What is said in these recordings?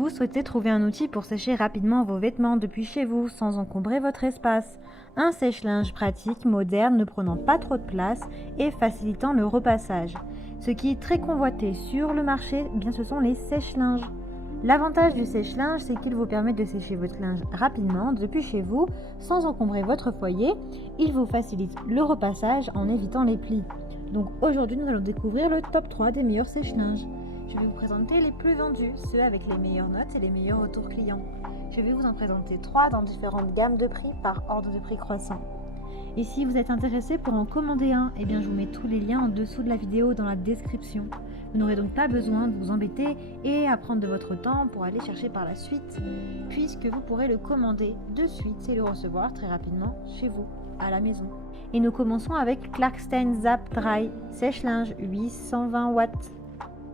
Vous souhaitez trouver un outil pour sécher rapidement vos vêtements depuis chez vous sans encombrer votre espace. Un sèche-linge pratique, moderne, ne prenant pas trop de place et facilitant le repassage. Ce qui est très convoité sur le marché, eh bien, ce sont les sèche-linges. L'avantage du sèche-linge, c'est qu'il vous permet de sécher votre linge rapidement depuis chez vous sans encombrer votre foyer. Il vous facilite le repassage en évitant les plis. Donc aujourd'hui, nous allons découvrir le top 3 des meilleurs sèche-linges. Je vais vous présenter les plus vendus, ceux avec les meilleures notes et les meilleurs retours clients. Je vais vous en présenter 3 dans différentes gammes de prix par ordre de prix croissant. Et si vous êtes intéressé pour en commander un, eh bien je vous mets tous les liens en dessous de la vidéo dans la description. Vous n'aurez donc pas besoin de vous embêter et à prendre de votre temps pour aller chercher par la suite, puisque vous pourrez le commander de suite et le recevoir très rapidement chez vous, à la maison. Et nous commençons avec Clarkstein Zap Dry Sèche-linge 820 watts.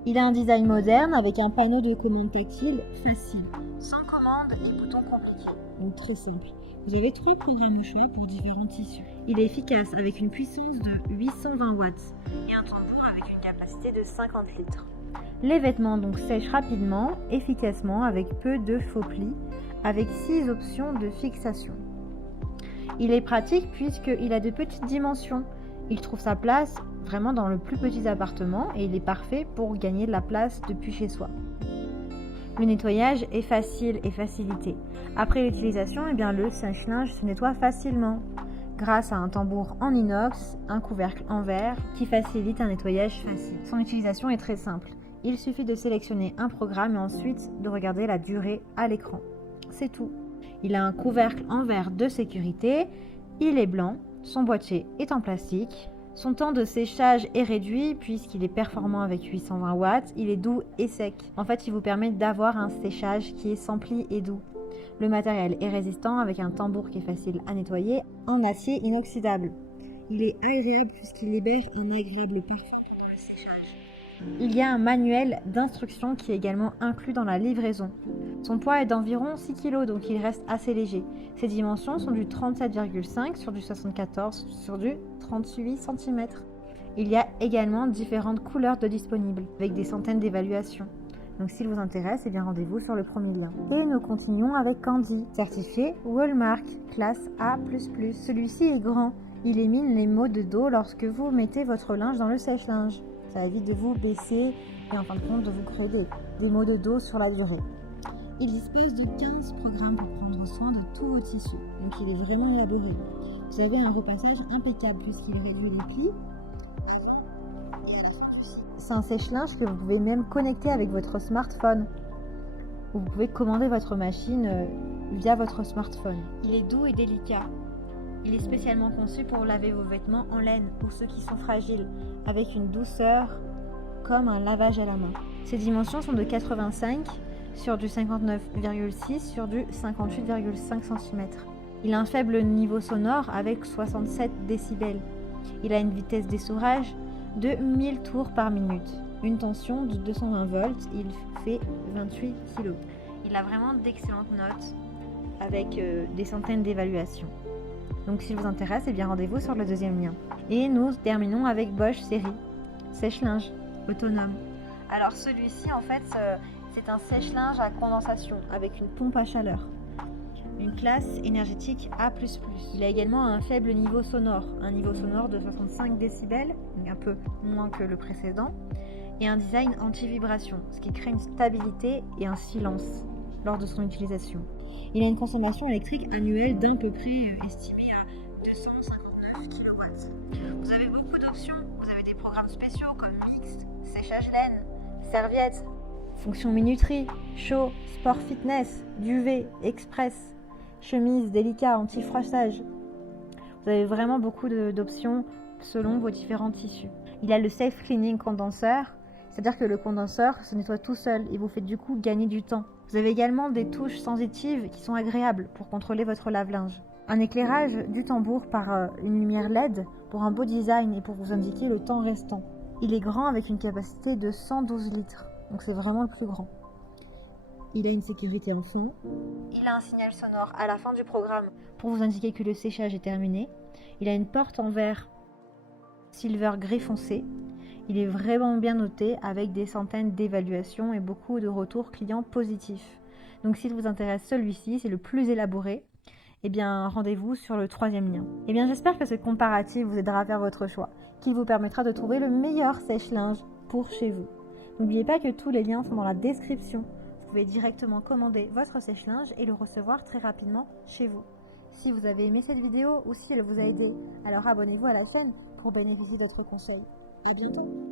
Il a un design moderne avec un panneau de commande tactile facile, sans commande et boutons compliqués, donc très simple. Vous avez 3 programmes au choix pour différents tissus. Il est efficace avec une puissance de 820 watts et un tambour avec une capacité de 50 litres. Les vêtements donc sèchent rapidement, efficacement avec peu de faux plis, avec 6 options de fixation. Il est pratique puisqu'il a de petites dimensions. Il trouve sa place vraiment dans le plus petit appartement et il est parfait pour gagner de la place depuis chez soi. Le nettoyage est facile et facilité. Après l'utilisation, eh bien, le sèche-linge se nettoie facilement grâce à un tambour en inox, un couvercle en verre qui facilite un nettoyage facile. Son utilisation est très simple. Il suffit de sélectionner un programme et ensuite de regarder la durée à l'écran. C'est tout. Il a un couvercle en verre de sécurité, il est blanc, son boîtier est en plastique. Son temps de séchage est réduit puisqu'il est performant avec 820 watts, il est doux et sec. En fait, il vous permet d'avoir un séchage qui est sans plis et doux. Le matériel est résistant avec un tambour qui est facile à nettoyer en acier inoxydable. Il est agréable puisqu'il libère un agréable parfum dans le séchage. Il y a un manuel d'instruction qui est également inclus dans la livraison. Son poids est d'environ 6 kg, donc il reste assez léger. Ses dimensions sont du 37,5 sur du 74 sur du 38 cm. Il y a également différentes couleurs de disponibles, avec des centaines d'évaluations. Donc s'il vous intéresse, eh bien rendez-vous sur le premier lien. Et nous continuons avec Candy, certifié Walmart, classe A++. Celui-ci est grand, il élimine les maux de dos lorsque vous mettez votre linge dans le sèche-linge. Ça évite de vous baisser et en fin de compte de vous créer des maux de dos sur la durée. Il dispose de 15 programmes pour prendre soin de tous vos tissus, donc il est vraiment élaboré. Vous avez un repassage impeccable puisqu'il réduit les plis. C'est un sèche-linge que vous pouvez même connecter avec votre smartphone. Vous pouvez commander votre machine via votre smartphone. Il est doux et délicat. Il est spécialement conçu pour laver vos vêtements en laine ou ceux qui sont fragiles, avec une douceur comme un lavage à la main. Ses dimensions sont de 85 sur du 59,6 sur du 58,5 cm. Il a un faible niveau sonore avec 67 décibels. Il a une vitesse d'essorage de 1000 tours par minute. Une tension de 220 volts, il fait 28 kg. Il a vraiment d'excellentes notes avec des centaines d'évaluations. Donc si vous intéresse, eh bien rendez-vous sur le deuxième lien. Et nous terminons avec Bosch série sèche-linge autonome. Alors celui-ci en fait c'est un sèche-linge à condensation avec une pompe à chaleur. Une classe énergétique A++. Il a également un faible niveau sonore, un niveau sonore de 65 décibels, un peu moins que le précédent, et un design anti-vibration, ce qui crée une stabilité et un silence lors de son utilisation. Il a une consommation électrique annuelle d'à peu près estimée à 259 kW. Vous avez beaucoup d'options, vous avez des programmes spéciaux comme mixte, séchage laine, serviettes, fonction minuterie, chaud, sport fitness, duvet, express, chemise délicat, anti-froissage. Vous avez vraiment beaucoup d'options selon vos différents tissus. Il a le Safe Cleaning condenseur, c'est-à-dire que le condenseur se nettoie tout seul et vous fait du coup gagner du temps. Vous avez également des touches sensitives qui sont agréables pour contrôler votre lave-linge. Un éclairage du tambour par une lumière LED pour un beau design et pour vous indiquer le temps restant. Il est grand avec une capacité de 112 litres, donc c'est vraiment le plus grand. Il a une sécurité enfant. Il a un signal sonore à la fin du programme pour vous indiquer que le séchage est terminé. Il a une porte en verre silver gris foncé. Il est vraiment bien noté avec des centaines d'évaluations et beaucoup de retours clients positifs. Donc s'il vous intéresse celui-ci, c'est le plus élaboré, eh bien rendez-vous sur le 3e lien. Eh bien j'espère que ce comparatif vous aidera à faire votre choix, qu'il vous permettra de trouver le meilleur sèche-linge pour chez vous. N'oubliez pas que tous les liens sont dans la description. Vous pouvez directement commander votre sèche-linge et le recevoir très rapidement chez vous. Si vous avez aimé cette vidéo ou si elle vous a aidé, alors abonnez-vous à la chaîne pour bénéficier d'autres conseils. À bientôt.